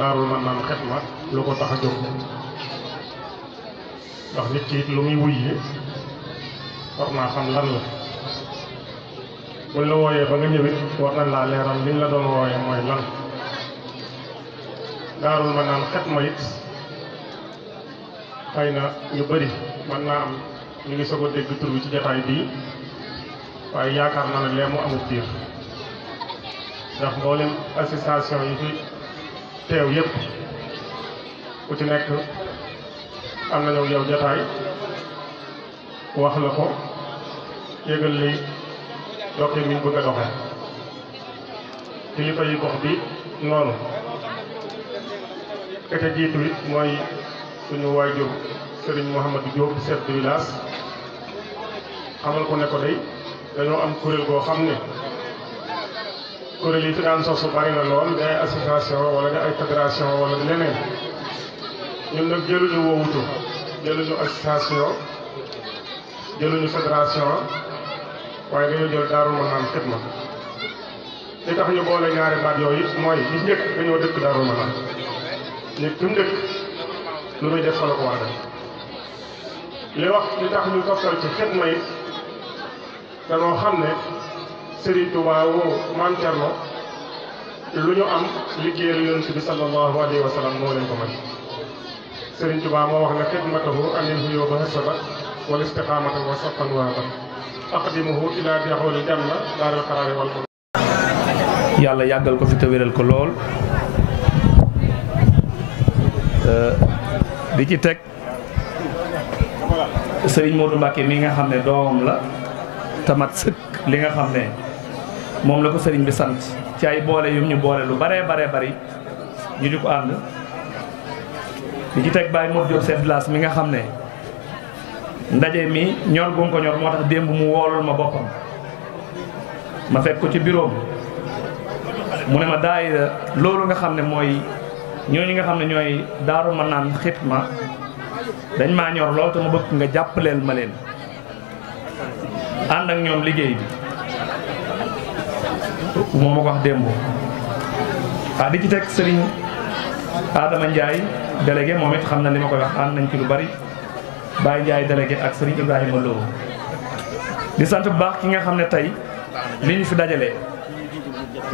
Daarul Manaan Xidma lu ko tax a jóg ndax nit ki it lu muy wuy war naa xam lan la buñ la wooyee ba nga ñëwit war nañ laa leeral liñ la doon wooyee mooy lan. Daarul Manaan Xidma it xëy na ñu bëri mën naa am ñu ngi soog a dégg tur bi ci jotaay bii waaye yaakaar naa ne lee mu amul biir ndax mboolem association yi fi teew yépp ku ci nekk am nañu yow jotaay wax la ko yëgal li doxin mi ñu bëgg a doxe kilifa yi gox bi noonu ka jiitu it mooy suñu waajur Serigne Mouhamadou Diop chef de village xamal ko ne ko day dañoo am kuréel goo xam ne kuréel yi fi daan sosu bari na lool di ay association wala di ay fédération wala di leneen ñun nag jëluñu woowutu jëluñu association jëluñu fédération waaye dañoo jël Daarul Manaan Xidma li tax ñu boole ñaari baat yooyu mooy li njëkk dañoo dëkk Daarul Manaan nit ku dëkk lu muy def fa la ko war a def li tax ñu toftal ci Xidma yi danoo xam ne Serigne Touba woo Maam Cerno lu ñu am liggéeyal Yonent bi sallallahu alayhi wa sallam moo leen ko may Serigne Touba moo wax ne xidmatahu anil huyuba hasaba wal istiqamata wa safan waaba aqdimuhu ila dexooli janna daaral xaraari wal yàlla yàggal ko fi te wéral ko lool di ci teg Serigne Modou Mbacké mi nga xam ne doomam la tamat sëkk li nga xam ne moom la ko sëriñ bi sant ci ay boole yum ñu boole lu baree bari ñu di ko ànd di ci teg Baye Modou Diop chef de village mi nga xam ne ndaje mi ñor gu ko ñor moo tax démb mu woolul ma boppam ma fekk ko ci bureau mu ne ma daayira loolu nga xam ne mooy ñooñu nga xam ne ñooy Daaru Manaan Xidma dañ maa ñor lool te ma bëgg nga jàppaleel ma leen ànd ak ñoom liggéey bi moo ma ko wax démb di ci teg Serigne Adama Ndiaye délégué moom it xam na li ma koy wax ànd nañ ci lu bari Baye Ndiaye délégué ak Serigne Ibrahima Lo di sant bu baax ki nga xam ne tey li ñu fi dajalee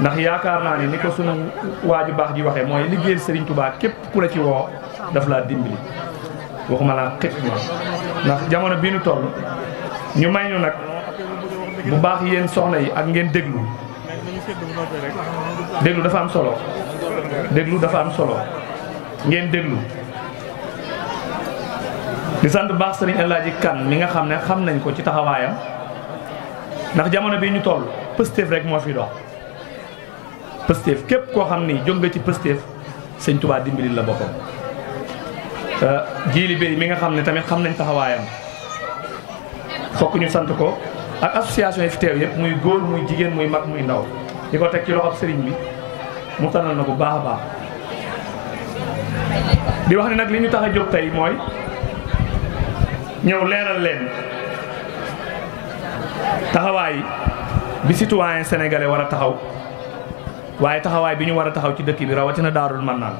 ndax yaakaar naa ni ko sunu waaju baax ji waxee mooy liggéeyal Serigne Touba képp ku la ci woo daf laa dimbali waxuma laa Xidma ndax jamono bii nu toll ñu may ñu nag bu baax yéen soxna yi ak ngeen déglu dafa am solo déglu dafa am solo ngeen déglu di sant baax Serigne El Hadji Kane mi nga xam ne xam nañ ko ci taxawaayam ndax jamono bii ñu toll Pastef rek moo fi dox Pastef képp koo xam ni jóg nga ci Pastef Sëñ Touba dimbali la boppam jiili béy mi nga xam ne tamit xam nañ taxawaayam fokk ñu sant ko ak association yi fi teew yëpp muy góor muy jigéen muy mag muy ndaw di ko teg ci loxob sëriñ bi mu tanal na bu baax a baax di wax ne nag li ñu tax a jóg tey mooy ñëw leeral leen taxawaay bi citoyen sénégalais war a taxaw waaye taxawaay bi ñu war a taxaw ci dëkk bi rawatina Daarul Manaan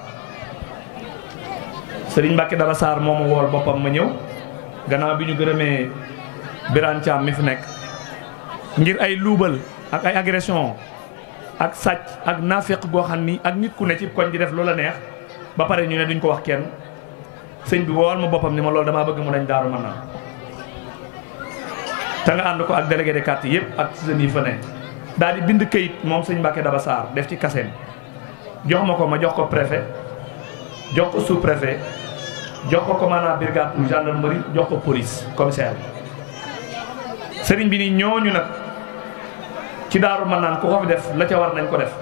Sëriñ Mbacké Daba Sarr moo ma wool boppam ma ñëw gannaaw bi ñu gërëmee Birane Thiam mi fi nekk ngir ay luubal ak ay agression ak sàcc ak naafeq goo xam ni ak nit ku ne ci koñ di def loola neex ba pare ñu ne duñ ko wax kenn sëñ bi wool ma boppam ni ma loolu damaa bëgg mu dañ Daaru Manaan te nga ànd ko ak délégué de quartier yëpp ak seen yi fa ne daal di bind këyit moom sëñ Mbacké Daba Sarr def ci kaseen jox ma ko ma jox ko préfet jox ko sous préfet jox ko commandant brigade pour gendarmerie jox ko police commissaire sëriñ bi ni ñooñu nag ci Daaru Manaan ku ko fi def la ca war nañ ko def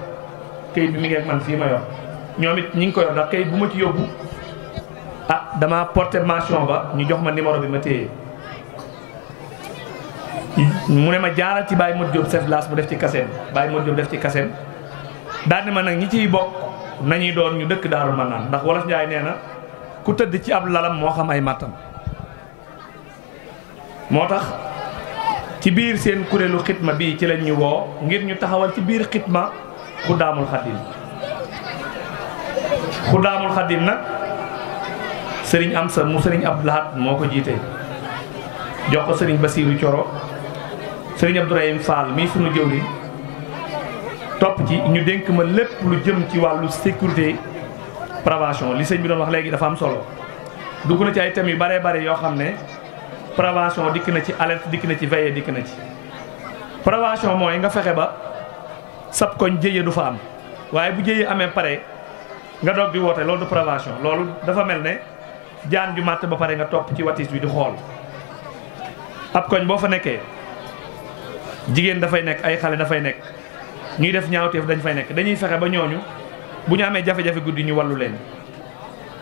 kayit bi mi ngi ak man fii ma yor ñoom it ñi ngi ko yor ndax kayit bu ma ci yóbbu dama porté mention ba ñu jox ma numéro bi ma téye mu ne ma jaaral ci Baye Modou Diop chef village bu def ci kaseen Baye Modou Diop def ci kaseen daal ni ma nag ñi ciy bokk nañuy doon ñu dëkk Daaru Manaan ndax wolof Njaay nee na ku tëdd ci ab lalam moo xam ay màttam moo tax ci biir seen kuréelu Xidma bii ci lañ ñu woo ngir ñu taxawal ci biir Xidma ku daamul Xadim Xudaamul Xadim nag sëriñ Amsa mu sëriñ Abdou Lahad moo ko jiite jox ko sëriñ Basiiru Coro sëriñ Abdourahim Fall mii sunu jëwri topp ci ñu dénk ma lépp lu jëm ci wàllu sécurité prévention li sëñ bi doon wax léegi dafa am solo dugg na ci ay thèmes yu bare bare yoo xam ne prévention dikk na ci alerte dikk na ci veille dikk na ci prévention mooy nga fexe ba sab koñ jëye du fa am waaye bu jëyee amee pare nga doog di woote loolu du prévention loolu dafa mel ne jaan ju màtt ba pare nga topp ci watis bi di xool ab koñ boo fa nekkee jigéen dafay nekk ay xale dafay nekk ñuy def ñaawteef dañ fay nekk dañuy fexe ba ñooñu bu ñu amee jafe-jafe guddi ñu wallu leen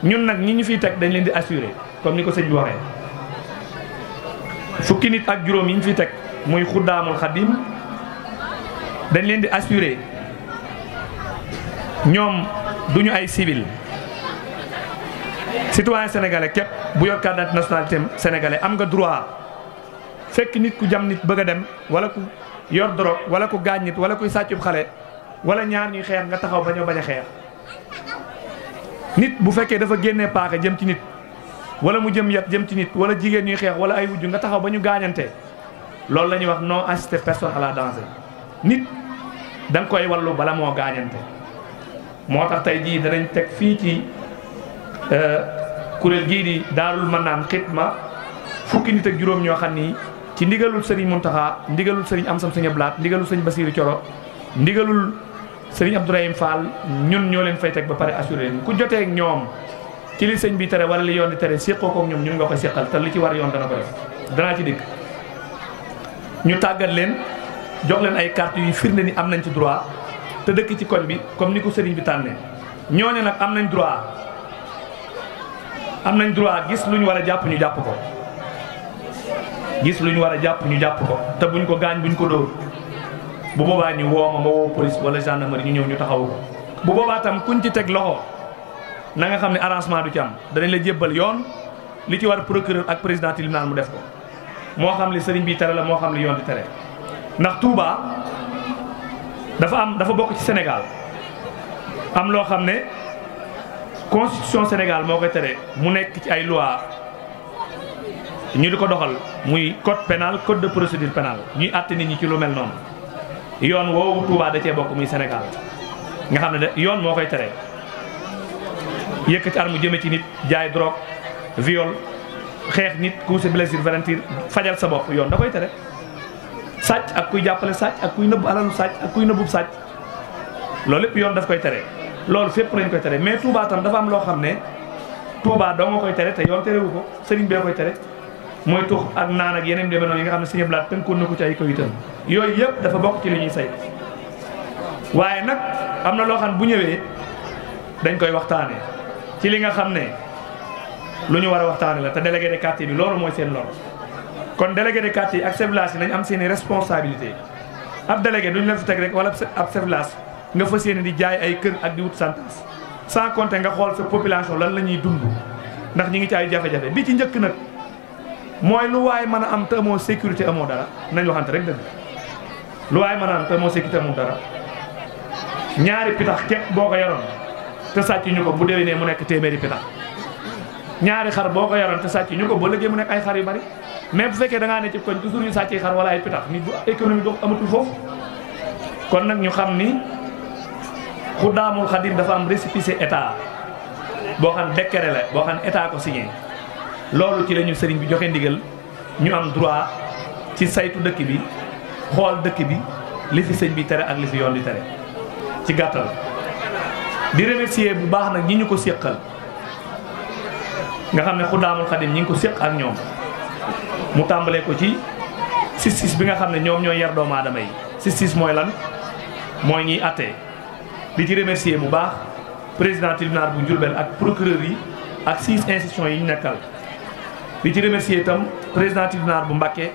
ñun nag ñi ñu fiy teg dañ leen di assurer comme ni ko sëñ bi waxee fukki nit ak juróom yi ñu fiy teg muy Xudaamul Xadim dañ leen di assurer ñoom duñu ay civil citoyen sénégalais képp bu yor carte d'identité nationalité sénégalais am nga droit fekk nit ku jam nit bëgg a dem wala ku yor drogue wala ku gaañ nit wala kuy sàccub xale wala ñaar ñuy xeex nga taxaw bañ a xeex nit bu fekkee dafa génnee paaka jëm ci nit wala mu jëm yat jëm ci nit wala jigéen ñuy xeex wala ay wujju nga taxaw ba ñu gaañante loolu la ñuy wax non assister personne à la danger nit da nga koy wallu bala moo gaañante moo tax tey jii danañ teg fii ci kuréel gii di Daarul Manaan Xidma fukki nit ak juróom ñoo xam ni ci ndigalul sëriñ Muntaxa ndigalul sëriñ Amsam Sëñ Ablaat ndigalul sëriñ Basiiru Coro ndigalul sëriñ Abdourahim Fall ñun ñoo leen fay teg ba pare assuré leen ku jotee ak ñoom ci li sëñ bi tere wala li yoon di tere séqoo kook ñoom ñun nga ko séqal te li ci war yoon dana ko def danaa ci dikk ñu tàggat leen jox leen ay carte yu firnde ni am nañ ci droit te dëkk ci koñ bi comme ni ko sëriñ bi tànnee ñooñu nag am nañ droit gis lu ñu war a jàpp ñu jàpp ko gis lu ñu war a jàpp ñu jàpp ko te buñ ko gaañ buñ ko dóor bu boobaa ñu woo ma woo police wala gendarmerie ñu ñëw ñu taxawu ko bu boobaa tam kuñ ci teg loxo na nga xam ne arrangement du ci am danañ la jébbal yoon li ci war procureur ak président tribunal mu def ko moo xam li sëriñ bi tere la moo xam li yoon di tere ndax Touba dafa bokk ci Sénégal am loo xam ne constitution Sénégal moo koy tere mu nekk ci ay loi ñu di ko doxal muy code pénal code de procédure pénale ñuy àtte nit ñi ci lu mel noonu yoon woowu Touba da cee bokk muy Sénégal nga xam ne de yoon moo koy tere yëkkati arme jëme ci nit jaay drogue viol xeex nit coups et blessure volontaire fajal sa bopp yoon da koy tere sàcc ak kuy jàppale sàcc ak kuy nëbb alalu sàcc ak kuy nëbbub sàcc loolu lépp yoon daf koy tere loolu fépp lañ koy tere mais Touba tam dafa am loo xam ne Touba doo nga koy tere te yoon terewu ko sëriñ bee koy tere mooy tux ak naan ak yeneen demee noonu yi nga xam ne Sëriñ Blaat tënkoon na ko ci ay kayitam yooyu yëpp dafa bokk ci li ñuy say waaye nag am na loo xam ne bu ñëwee dañ koy waxtaane ci li nga xam ne lu ñu war a waxtaane la te délégué de quartier bi loolu mooy seen lor kon délégué de quartier yi ak chef de village yi nañ am seeni responsabilité ab délégué duñ la fi teg rek wala ab chef de village nga fas yéene di jaay ay kër ak di wut santas sans compter nga xool sa population lan la ñuy dund ndax ñi ngi ci ay jafe-jafe bi ci njëkk nag mooy lu waay mën a am te amoo sécurité amoo dara nañ waxante rek dëgg lu waay mën a am te amoo sécurité amoo dara ñaari pitax képp boo ko yoroon te sàcc ñu ko bu déwénee mu nekk téeméeri pitax ñaari xar boo ko yoroon te sàcc ñu ko boo léegi mu nekk ay xar yu bari mais bu fekkee da ngaa ne ci koñ toujours ñu sàcc xar wala ay pitax nit bu économie dox amatul foofu kon nag ñu xam ni Xudaamul Xadim dafa am récépissé état boo xam décret la boo xam état ko signé loolu ci la ñu sëriñ bi joxe ndigal ñu am droit ci saytu dëkk bi xool dëkk bi li fi sëñ bi tere ak li fi yoon di tere ci gàttal di remercier bu baax nag ñi ñu ko séqal nga xam ne Xudaamul Xadim ñi ngi ko séq ak ñoom mu tàmbalee ko ci justice bi nga xam ne ñoom ñooy yar doomu aadama yi justice mooy lan mooy ñiy àtte di ci remercier bu baax président tribunal bu Diourbel ak procureur yi ak 6 institutions yi ñu nekkal di ci remercier itam président tribunal bu Mbacké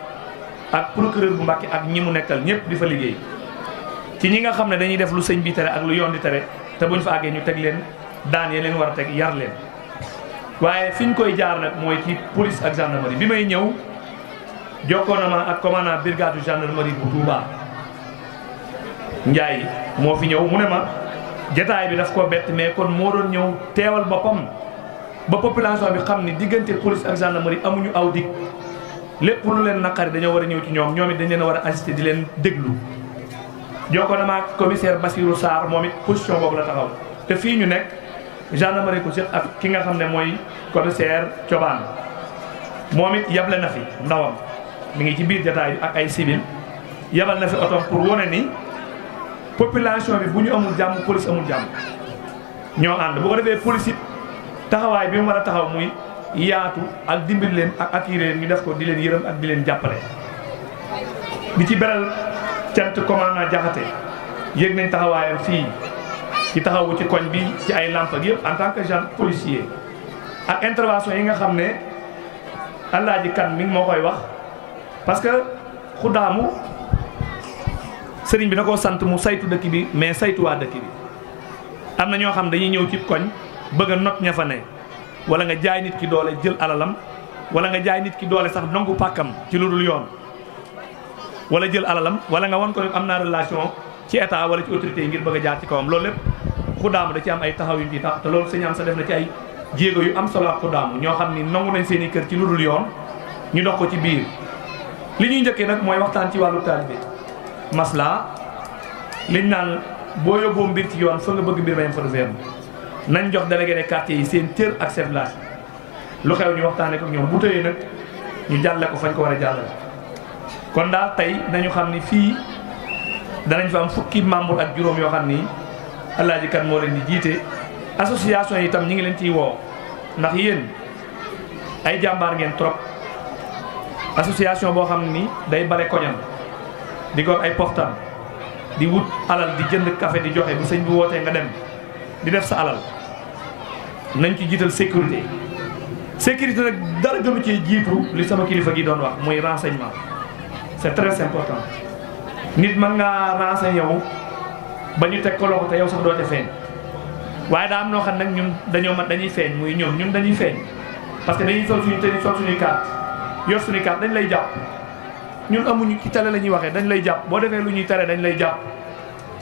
ak procureur bu Mbacké ak ñi mu nekkal ñëpp di fa liggéey ci ñi nga xam ne dañuy def lu sëñ bi tere ak lu yoon di tere te buñ fa àggee ñu teg leen daan ya leen war a teg yar leen waaye fi ñu koy jaar nag mooy ci police ak gendarmerie bi may ñëw jokkoo na ma ak commandant brigade gendarmerie bu Touba Ndiaye moo fi ñëw mu ne ma jataay bi daf ko bett mais kon moo doon ñëw teewal boppam ba population bi xam ni diggante police ak gendarmerie amuñu aw dig lépp lu leen naqari dañoo war a ñëw ci ñoom it dañ leen a war a assister di leen déglu. jokkoo na ma ak commissaire Bassirou Sarr moom it position boobu la taxaw te fii ñu nekk gendarmerie ko ak ki nga xam ne mooy commissaire Thioban moom it yable na fi ndawam mi ngi ci biir jataay bi ak ay civil yabal na fi otom pour wone ni population bi bu ñu amul jàmm police amul jàmm ñoo ànd bu ko defee police it taxawaay bi mu war a taxaw muy yaatu ak dimbali leen ak accueillir leen ñu def ko di leen yërëm ak di leen jàppale. di ci beral cant commandant Diakhaté yëg nañ taxawaayam fii ci taxawu ci koñ bi ci ay lamp ak yëpp en tant que gendarme policier ak intervention yi nga xam ne Alaaji Kan mi ngi moo koy wax parce que Xuddaamu sëriñ bi da koo sant mu saytu dëkk bi mais saytu waa dëkk bi am na ñoo xam dañuy ñëw ci koñ bëgg a not ña fa ne wala nga jaay nit ki doole jël alalam wala nga jaay nit ki doole sax nangu pàkkam ci lu dul yoon wala jël alalam wala nga wan ko am naa relation ci état wala ci autorité yi ngir bëgg a jaar ci kawam loolu lépp Xuddaamu da ci am ay taxaw yu ci tax te loolu sëñ am sa def na ci ay jéego yu am solo ak Xuddaamu ñoo xam ni nangu nañ seen i kër ci lu dul yoon ñu dox ko ci biir li ñuy njëkkee nag mooy waxtaan ci wàllu taalibe masla liñ naan boo yóbboo mbir ci yoon fa nga bëgg mbir ma yem fa du feem nañ jox délégué de quartier yi seen cër ak seen place lu xew ñu waxtaanee ko ñoom bu tëyee nag ñu jàlle ko fañ ko war a jàllale. kon daal tey nañu xam ni fii danañ fa am fukki membre ak juróom yoo xam ni Alaaji Kan moo leen di jiite association yi itam ñi ngi leen ciy woo ndax yéen ay jàmbaar ngeen trop association boo xam ni day bale koñam di gor ay poftam di wut alal di jënd café di joxe bu sëñ bi wootee nga dem di def sa alal nañ ci jiital sécurité sécurité nag dara gënu cee jiitu li sama kilifa gi doon wax muy renseignement c'est très important nit mën ngaa renseigné wu ba ñu teg ko loxo te yow sax doo te feeñ waaye daa am noo xam nag ñun dañuy feeñ muy ñun dañuy feeñ parce que dañuy sol suñu tenue sol suñuy carte yor suñuy carte dañ lay jàpp ñun amuñu ci télé la ñuy waxee dañ lay jàpp boo defee lu ñuy tere dañ lay jàpp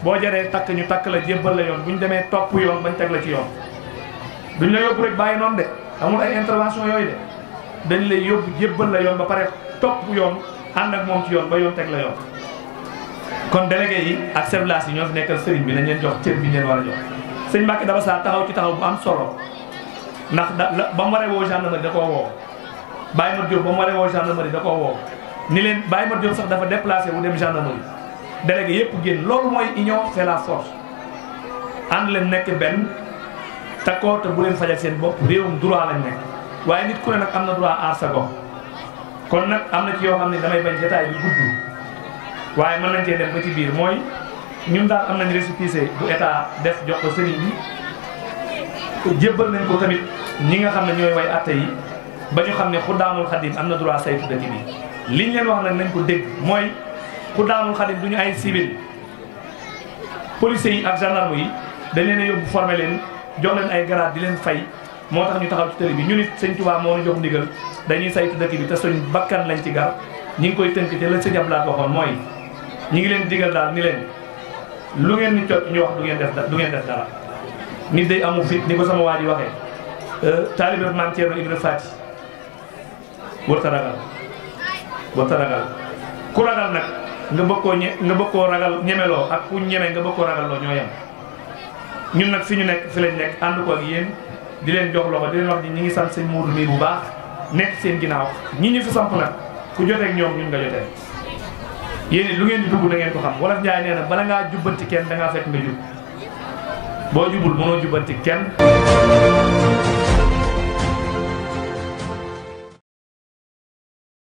boo jaree takk ñu takk la jébbal la yoon bu ñu demee topp yoon bañ teg la ci yoon duñ la yóbbu rek bàyyi noonu de amul ay intervention yooyu de dañ lay yóbbu jébbal la yoon ba pare topp yoon ànd ak moom ci yoon ba yoon teg la yoon kon délégué yi ak chef de village yi ñoo fi nekkal sëriñ bi nañ leen jox cër bi ñu leen war a jox sëñ Mbacke Daba Sarr taxaw ci taxaw bu am solo ndax ba mu waree woo gendarmerie da koo woo Baye Mat Diop ba mu waree woo gendarmerie da koo woo ni leen Baye Mat Diop sax dafa déplacé wu dem gendarmerie délégué yëpp génn loolu mooy union fait la force ànd leen nekk benn takkoo te bu leen fajal seen bopp réewum droit lañ nekk waaye nit ku ne nag am na droit aar sa gox kon nag am na ci yoo xam ne damay bañ jotaay bi gudd waaye mën nañ cee dem ba ci biir mooy ñun daal am nañ récépissé bu état def jox ko sëriñ bi jébbal nañ ko tamit ñi nga xam ne ñooy way atte yi ba ñu xam ne Xuddaamul Xadim am na droit saytu dëkk bi liñ leen wax nag nañ ko dégg mooy Xuddaamul Xadim du ñu ay civil policiers yi ak gendarme yi dañ leen a yóbbu formé leen jox leen ay grade di leen fay moo tax ñu taxaw ci tëli bi ñu nit sëñ Tuubaa moo ñu jox ndigal dañuy saytu dëkk bi te suñ bakkan lañ ci gar ñi ngi koy tënk te la sëñ Ablaat waxoon mooy ñi ngi leen digal daal ni leen lu ngeen ni jot ñu wax du ngeen def dara nit day amu fit ni ko sama waa ji waxee taalibe Maam Ceerno Ibra Faati warta ragal ku ragal nag nga bëgg koo ragal ñemeloo ak ku ñeme nga bëgg koo ragal loo ñoo yem ñun nag fi ñu nekk fi lañ nekk ànd ko ak yéen di leen jox loxo di leen wax ni ñi ngi sant sëñ Muudu mii bu baax nekk seen ginnaaw ñi ñu fi samp nag ku joteeg ñoom ñun nga jotee yéen lu ngeen di dugg da ngeen ko xam wala Njaay nee na bala ngaa jubbanti kenn da ngaa fekk nga jub boo jubul mënoo jubbanti kenn